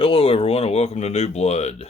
Hello everyone and welcome to Newblood.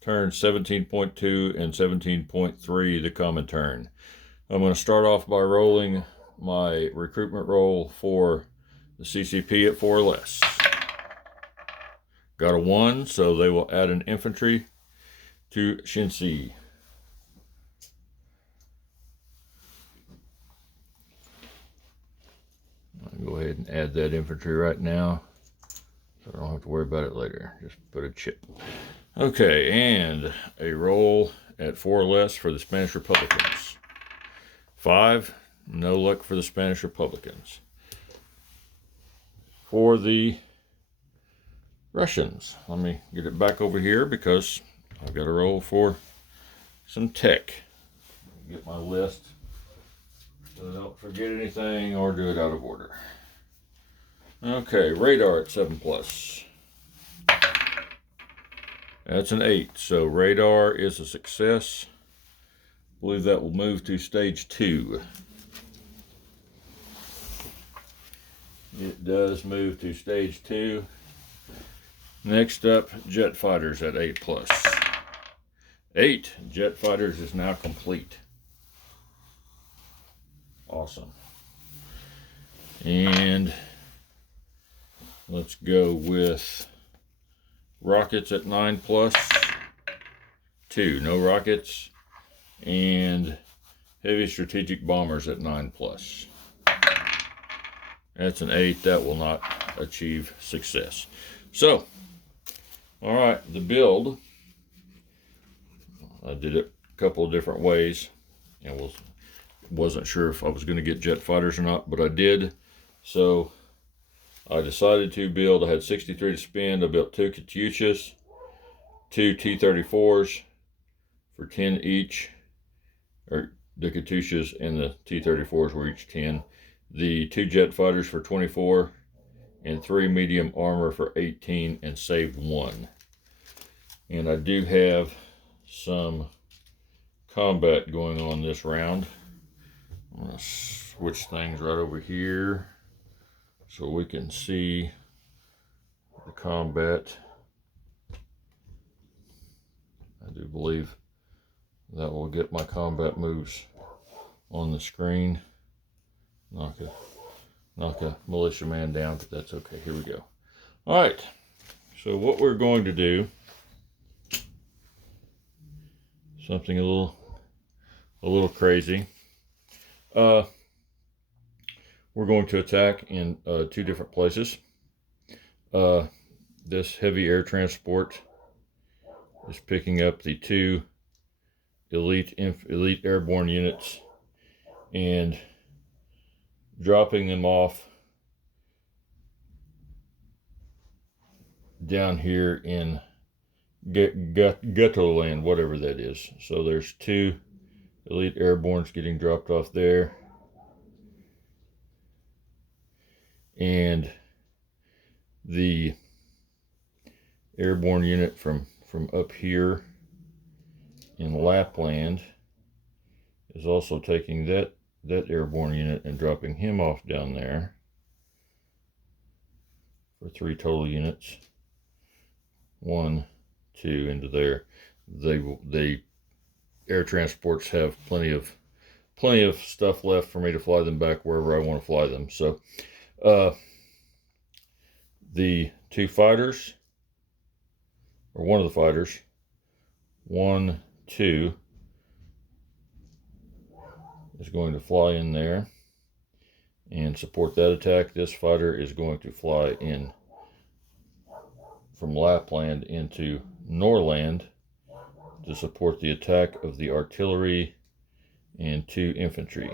Turn 17.2 and 17.3, the Comminturn. I'm going to start off by rolling my recruitment roll for the CCP at 4 or less. Got a 1, so they will add an infantry to Shinsi. I'll go ahead and add that infantry right now, so I don't have to worry about it later. Just put a chip. Okay, and a roll at 4 or less for the Spanish Republicans. 5, no luck for the Spanish Republicans. For the Russians, let me get it back over here because I've got to roll for some tech. Get my list so I don't forget anything or do it out of order. Okay, radar at 7+. That's an 8, so radar is a success. I believe that will move to stage 2. It does move to stage 2. Next up, jet fighters at 8+. 8 jet fighters is now complete. Awesome. And let's go with rockets at 9+. 2, no rockets. And heavy strategic bombers at 9+. That's an 8. That will not achieve success. So, all right, the build, I did it a couple of different ways, and wasn't sure if I was going to get jet fighters or not, but I did. So I decided to build, I had 63 to spend. I built 2 Katyushas, 2 T-34s for 10 each, or the Katyushas and the T-34s were each 10. The 2 jet fighters for 24, and 3 medium armor for 18, and saved 1. And I do have some combat going on this round. I'm going to switch things right over here so we can see the combat. I do believe that will get my combat moves on the screen. Knock a militiaman down, but that's okay. Here we go. All right. So what we're going to do, something a little crazy. We're going to attack in 2 different places. This heavy air transport is picking up the 2 elite airborne units and dropping them off down here in Ghetto Land, whatever that is. So there's 2 elite airbornes getting dropped off there, and the airborne unit from up here in Lapland is also taking that airborne unit and dropping him off down there for 3 total units. 1, 2 into there. They air transports have plenty of stuff left for me to fly them back wherever I want to fly them. So the 2 fighters, or one of the fighters, 1, 2, is going to fly in there and support that attack. This fighter is going to fly in from Lapland into Norland to support the attack of the artillery and 2 infantry.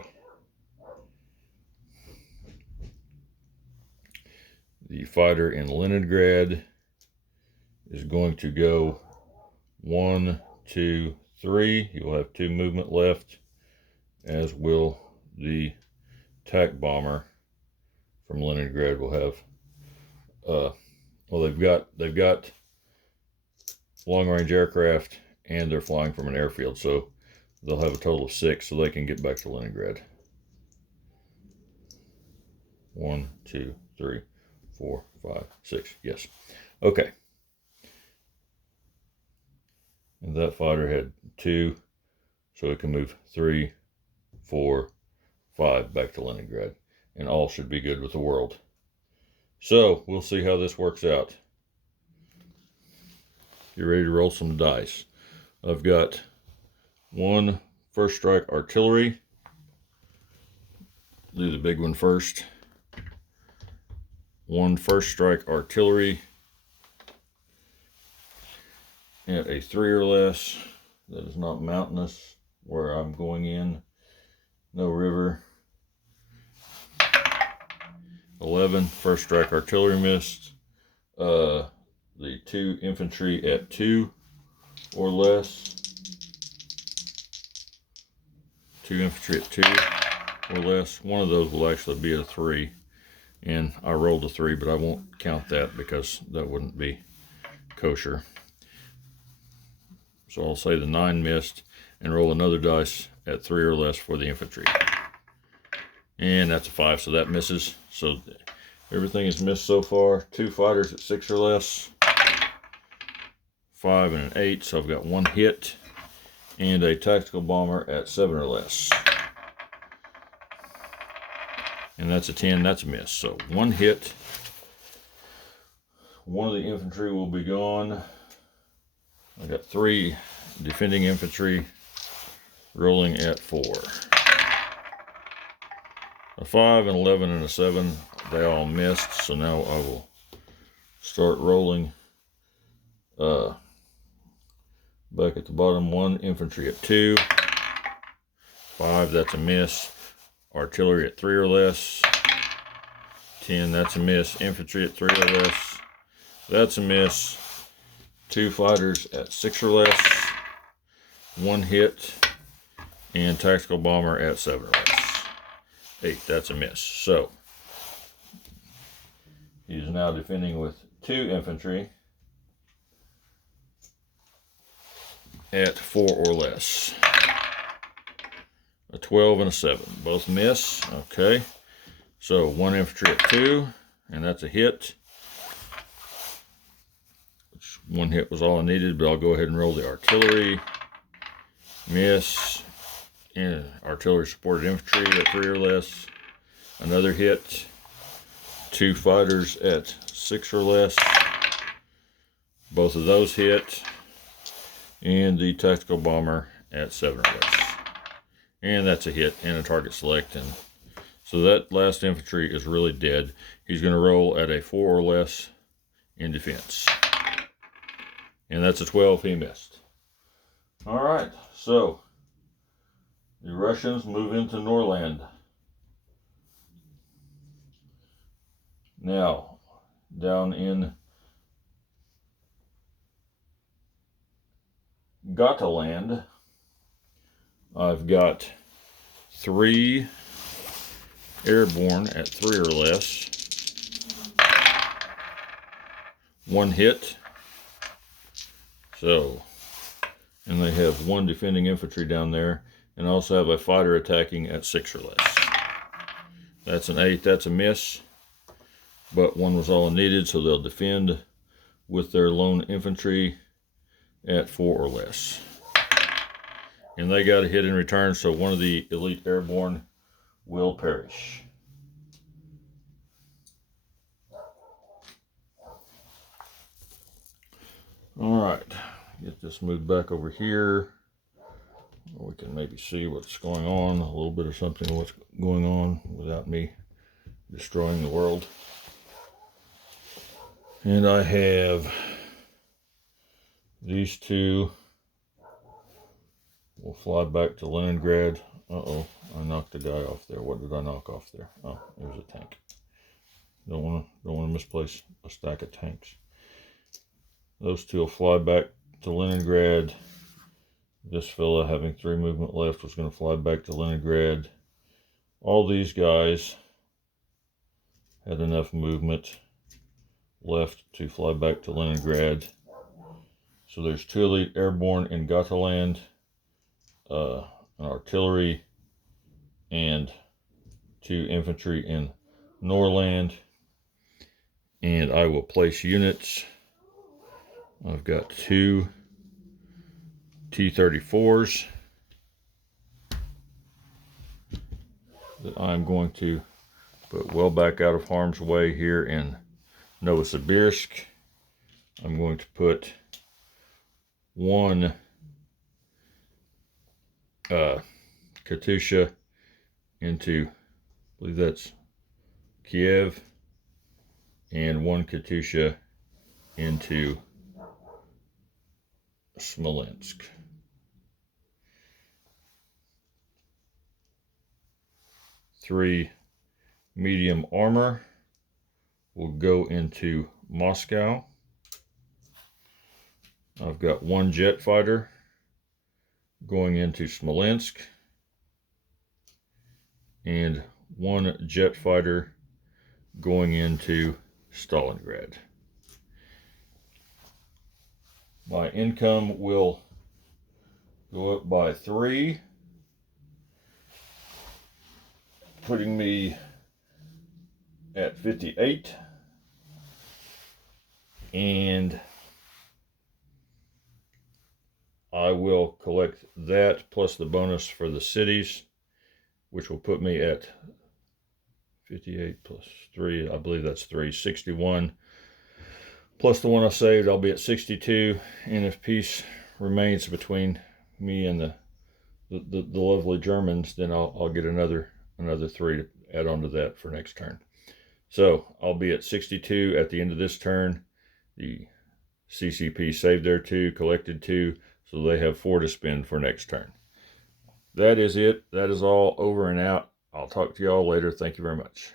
The fighter in Leningrad is going to go 1, 2, 3. He will have 2 movement left, as will the attack bomber from Leningrad will have. Well, they've got long-range aircraft, and they're flying from an airfield, so they'll have a total of 6, so they can get back to Leningrad. 1, 2, 3, 4, 5, 6. Yes. Okay. And that fighter had 2, so it can move 3, 4, 5 back to Leningrad. And all should be good with the world. So, we'll see how this works out. Get ready to roll some dice. I've got 1 first strike artillery. Do the big one first. 1 first strike artillery at a 3 or less. That is not mountainous where I'm going in. No river. 11 first strike artillery missed. The 2 infantry at 2 or less. 2 infantry at 2 or less. One of those will actually be a 3. And I rolled a 3, but I won't count that because that wouldn't be kosher. So I'll say the 9 missed and roll another dice at 3 or less for the infantry. And that's a 5, so that misses. So everything is missed so far. 2 fighters at 6 or less. 5 and an 8, so I've got 1 hit. And a tactical bomber at 7 or less. And that's a 10, that's a miss. So 1 hit. 1 of the infantry will be gone. I got 3 defending infantry rolling at 4. A 5, an 11, and a 7, they all missed. So now I will start rolling. Back at the bottom, 1 infantry at 2. 5, that's a miss. Artillery at 3 or less. 10, that's a miss. Infantry at 3 or less. That's a miss. 2 fighters at 6 or less. 1 hit. And tactical bomber at 7 or less. 8, that's a miss. So, he's now defending with 2 infantry at 4 or less. A 12 and a 7. Both miss. Okay. So 1 infantry at 2, and that's a hit. 1 hit was all I needed, but I'll go ahead and roll the artillery. Miss. And artillery supported infantry at 3 or less. Another hit. 2 fighters at 6 or less. Both of those hit. And the tactical bomber at 7 or less. And that's a hit and a target select. And so that last infantry is really dead. He's going to roll at a 4 or less in defense. And that's a 12, he missed. All right, so the Russians move into Norland. Now, down in Gotaland, I've got 3 airborne at 3 or less. 1 hit. So, and they have 1 defending infantry down there, and also have a fighter attacking at 6 or less. That's an 8, that's a miss, but 1 was all needed, so they'll defend with their lone infantry at 4 or less. And they got a hit in return, so 1 of the elite airborne will perish. All right, get this moved back over here. We can maybe see what's going on, a little bit of something of what's going on without me destroying the world. And I have these 2 will fly back to Leningrad. Uh-oh, I knocked a guy off there. What did I knock off there? Oh, it was a tank. Don't want to misplace a stack of tanks. Those 2 will fly back to Leningrad. This fella, having 3 movement left, was going to fly back to Leningrad. All these guys had enough movement left to fly back to Leningrad. So there's 2 elite airborne in Gotaland, an artillery, and 2 infantry in Norland. And I will place units. I've got 2 T-34s that I'm going to put well back out of harm's way here in Novosibirsk. I'm going to put one Katyusha into, I believe that's Kiev, and one Katyusha into Smolensk. Three medium armor will go into Moscow. I've got one jet fighter going into Smolensk and one jet fighter going into Stalingrad. My income will go up by 3, putting me at 58, and I will collect that plus the bonus for the cities, which will put me at 58 plus 3, I believe that's 3, 61. Plus the one I saved, I'll be at 62, and if peace remains between me and the lovely Germans, then I'll get another 3 to add on to that for next turn. So I'll be at 62 at the end of this turn. The CCP saved their 2, collected 2, so they have 4 to spend for next turn. That is it. That is all over and out. I'll talk to y'all later. Thank you very much.